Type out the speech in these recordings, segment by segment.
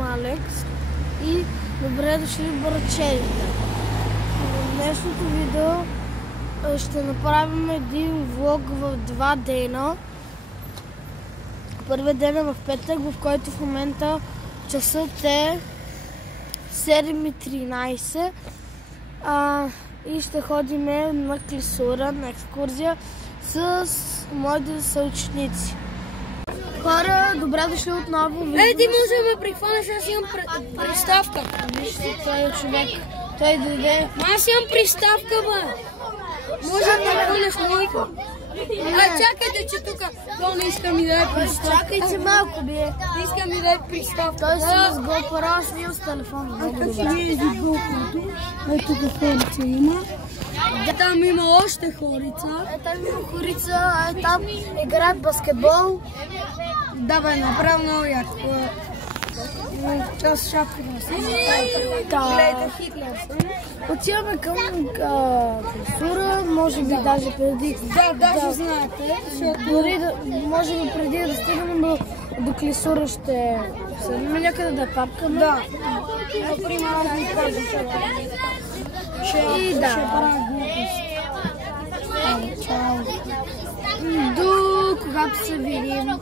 съм Алекс и добре дошли в Борачелите. В днешното видео ще направим един влог в 2 дена. Първият ден е в петък, в който в момента часът е 7:13 и ще ходим на Клисура, на екскурзия с моите съученици. Хора, добре дошли отново. Ти може да ме прихванеш, аз имам приставка. Вижте, той е човек. Той дойде. Аз имам приставка, бе. Може да ме хванеш моето. Чакайте, че тук той не иска ми да е приставка. Чакайте малко, бие. Не иска ми да е приставка. Той си с GoPro, аз снимам с телефона. Как си не ези GoPro-то? Ето тук хорица има. Там има още хорица. Там има хорица, там играят баскетбол. Да, бе, направо много яко. Аз шапка да си. Гледайте, Хитлер съм. Отиваме към Клисура, може би даже преди. Да, даже знаете. Може би преди да стигнем до Клисура ще седнем някъде да папкаме. Да. Например, аз ви кажа сега. И да. Чао. До когато се видим.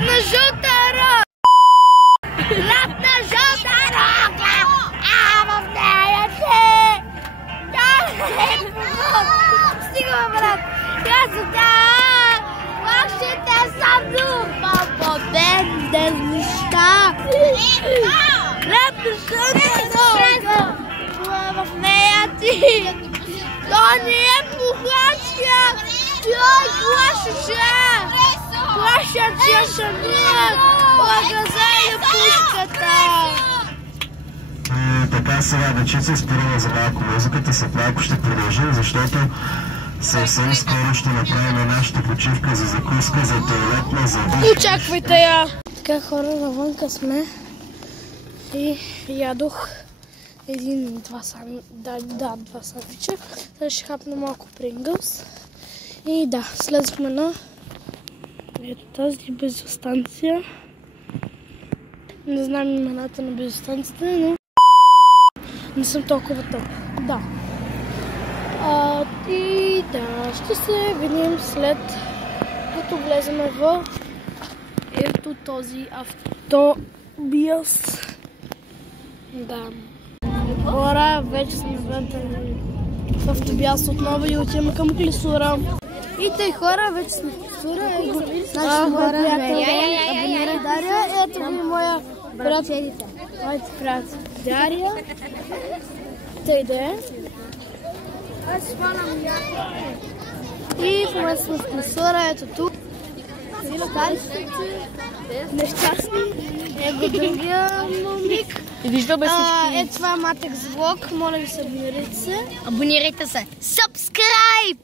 На жълта рога! Лап на жълта рога! В нея те! Стигаме, брат! Красота! Лакшите са много по-бедни неща! Лап на жълта рога! В нея ти! То не е пухачка! Той плашеше! Плашеше шамия! Погазали пушката! Така сега, дечица, спираме за малко музиката, след малко ще продължим, защото съвсем скоро ще направим нашата почивка за закуска, за туалетна, за душ. Очаквайте я! Така, хора, навънка сме и ядох два сандвича. Сега ще хапна малко Прингълс. И да, слезахме на ето тази бензиностанция. Не знам имената на бензиностанцията, но не съм толкова топ. Да. И да, ще се видим след като влеземе в ето този автобус. Да. Хора, вече сме в автобус отново и отиваме към Клисура. И тъй хора, вече сме в Клисура. Нашата моя приятел Дария. Ето ви моя приятел Дария. Тъй да е. И в момента сме в Клисура, ето тук. Нещастни. Ето другия момик. Ето това е Матекс влог. Моля ви се, абонирайте се. Абонирайте се. Subscribe!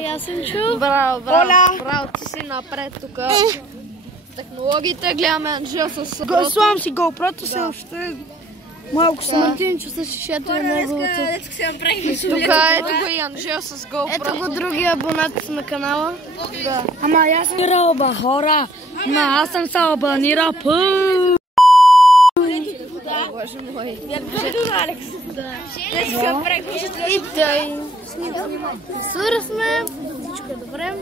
Ясенчо. Браво, ти си напред тук. Технологиите, гледаме Анджел с... Славам си GoPro-то се още малко са. Мартинчо с шишето е неговото. Тук ето го и Анджел с GoPro. Ето го другия абонат на канала. Ама аз съм рълба, хора. Аз съм се абонира. Боже мой. И тъй. Сура сме. Всичко е добре.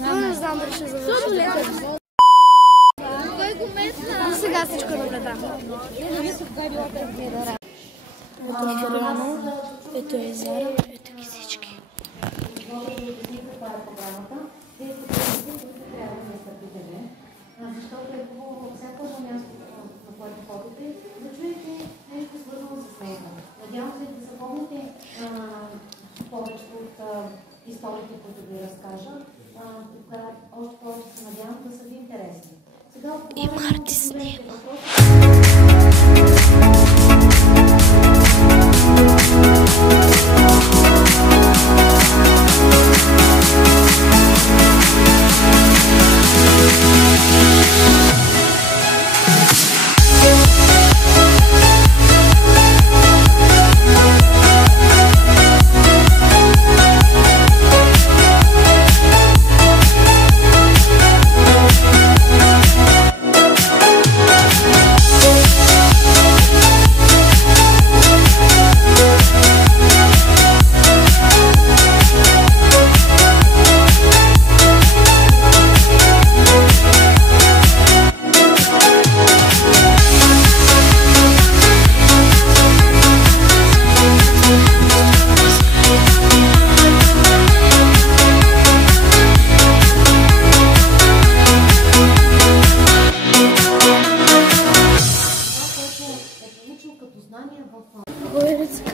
Но не знам дали ще завършим. Но сега всичко е добре, да. Ето Фериано, ето Езара, ето ги всички. първо място, на което ходите, да чуете нещо свързано с него. Надявам се да запомните повечето от историите, които ви разкажа. Тогава още повече се надявам да са ви интересни. Сега отговорим на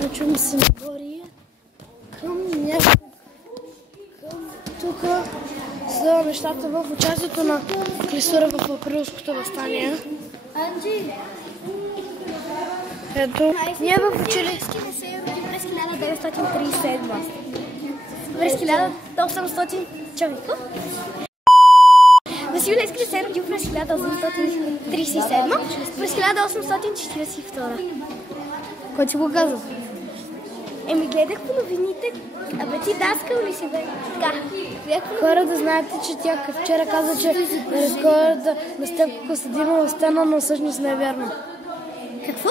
Качваме се нагоре към тук са нещата в участието на клисура в априлското въстание. Ето, ние в училище не се роди през 1937. През 1800... Човеко? Васил Левски се роди през 1837, през 1842. Кой ти го каза? Еми гледах по новините. Абе ти даскал ли си, бе? Така. Хора да знаете, че тя вчера каза, че рекорда на Стефко Костадинова стана, но всъщност не е вярно. Какво?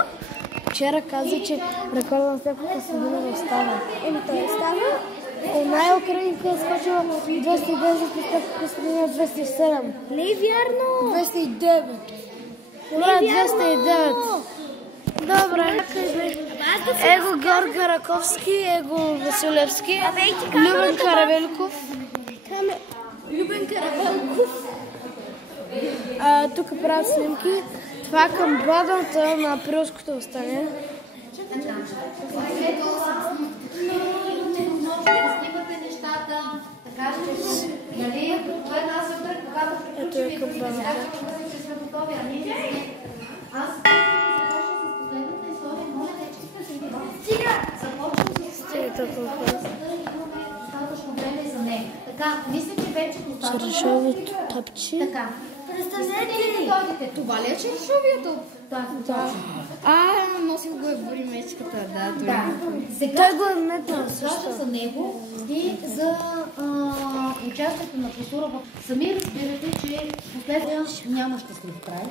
Вчера каза, че рекорда на Стефко Костадинова стана. Еми той е станал. Една украинка е скочила 210, Стефко Костадинова 207. Не е вярно. 209. Добре, 209. Добре. Его Георги Раковски, его Васил Левски, Любен Каравелков. Любен Каравелков. Тук правят снимки. Това е към бладата на априлското въстание. Ето е към бладата. Така, мисля, че вече Черешовото топче. Така. Представете, това ли е черешовия топ? Да. Носил го е боримечката, да. Да. Сега го е метнал също за него и за участието на клисура. Сами разбирате, че последния няма щастлив край,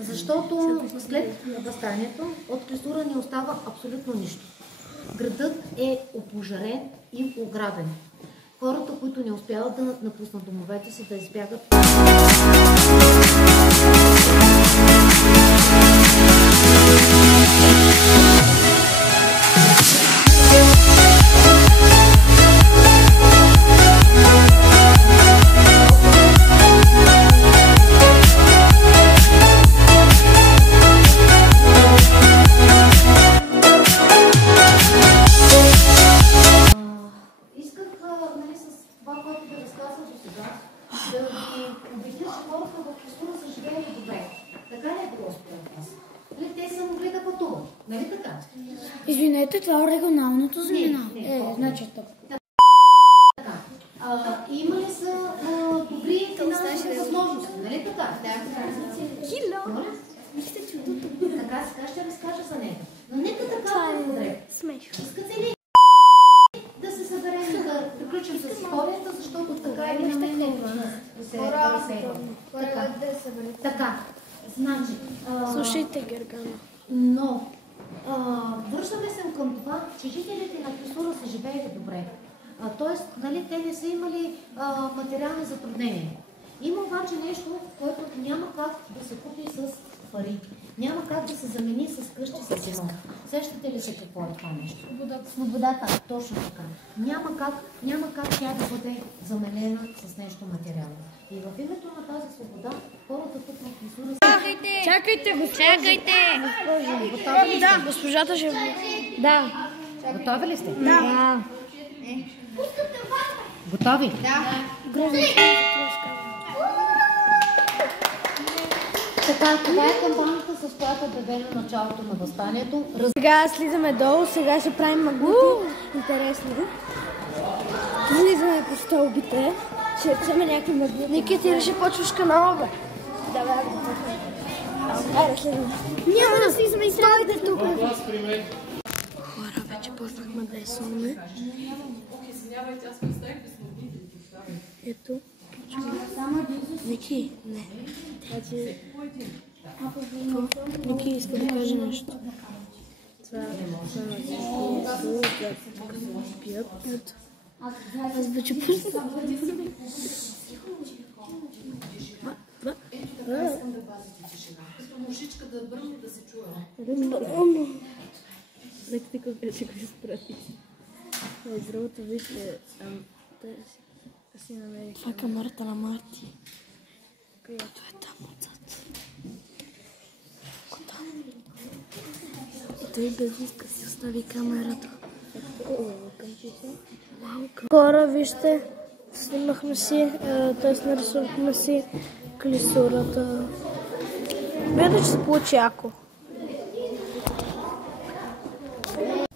защото след въстанието от клисура не остава абсолютно нищо. Градът е опожарен и ограбен. Хората, които не успяват да напуснат домовете си, да избягат. Извинете, това е регионалното звено. Значи така. Има ли са добри финансови възможности? Нали така? Кило. Така сега ще разкажа за него. Но нека така добре. Смешно. Искате ли да се съберем да приключим с историята, защото така или на мен да се разсейвам. Така. Значи. Слушайте, Гергана. Но връщаме се към това, че жителите на клисура са живеели добре. Тоест, нали, те не са имали материални затруднения. Има обаче нещо, което няма как да се купи с пари. няма как да се замени с къщи с имота. Сещате ли се какво е това нещо? Свободата, точно така. Няма как тя да бъде заменена с нещо материално. И в името на тази свобода, хората тук в Клисура... Чакайте! Готови ли сте? Да, госпожата ще... Да. Готови ли сте? Да. Готови? Да. Така, това е кампанията, с която обявено началото на въстанието. Сега слизаме долу, сега ще правим магнити. Интересно. Слизаме по стълбите. Ще вземе някакви магнити. Ники, ти ли ще почваш канала, бе? Давай, айде, слизаме. Няма да слизаме и стълбите тук. Хора, вече почнахме да рисуваме. Ето. Ники, не. Ники иска да каже нещо. Аз вече пусна. Мушичка да бръмне да се чува. Нека ти вече го изправи. Другото вижте, си намерих. Това е камерата на Марти, която е там отзад. И той без иска си остави камерата. Хора, вижте, снимахме си, т.е. нарисувахме си клисурата. Видно, че се получи яко.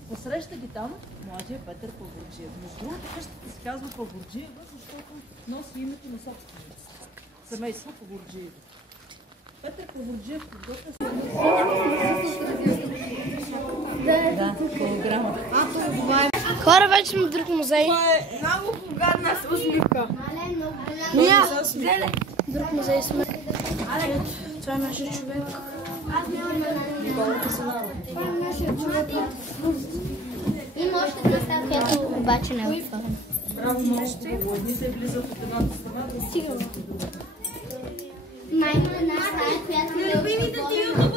Посреща ги там младия Петър Павлурджиев. Между другото, къщата се казва Павлурджиева, защото носи името на собствениците. Семейство Павлурджиева. Петър Павлурджиев подготвя се. Да, холограмата. Хора, вече сме в друг музей. Това е много погадна усмивка. Друг музей сме. Това е нашия човек. Има още една стая, която обаче не е отворена. Право много хубаво. Едни се влизат от едната страна, Сигурно. Майка една стая, която не е отворена.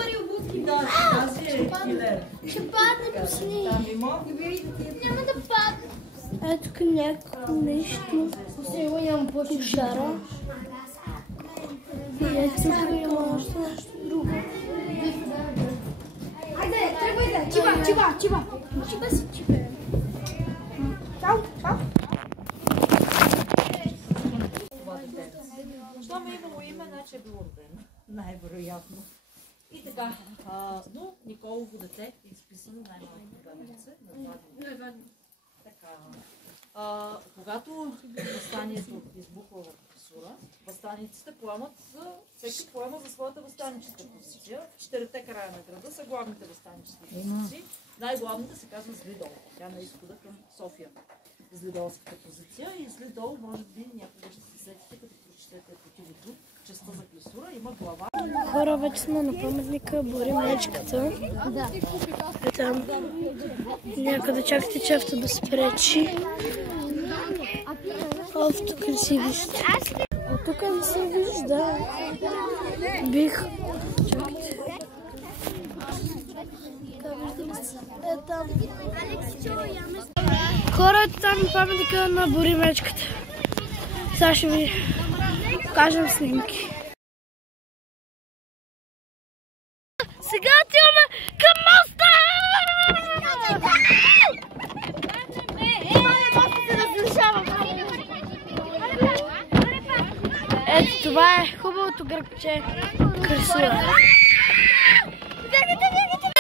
Да, тази е килер. Ще падне по сни. Там има. Няма да падне. Ето тук някакво нещо. Сега нямам почти. Кошара. И ето тук има още нещо друго. Айде, тръгвайте. Чиба. Чиба си, чиба. Чао. Щом е имало име, значи е било родено. Най-вероятно. И така, но Николово дете е изписано най-малко беберце на 2 дни. Така. Когато въстанието избухва в Клисура, въстаниците всеки поема за своята въстаническа позиция. В 4-те края на града са главните въстанически позиции. Най-главната се казва Злидол. Тя на изхода към София. Злидолската позиция и Злидол, може би някога ще се сетите, като прочетете Потилото, частта за Клисура, има глава. Хора, вече сме на паметника Бори мечката. Да. Там някъде чакате, че авто да се пречи. Тук не се вижда. Тук не се вижда. Бих. Чакайте. Там. Хората там паметника на Бори мечката. Сега ще ви покажем снимки. Сега отиваме към моста! Ето това е хубавото гръбче Клисура. Бягайте!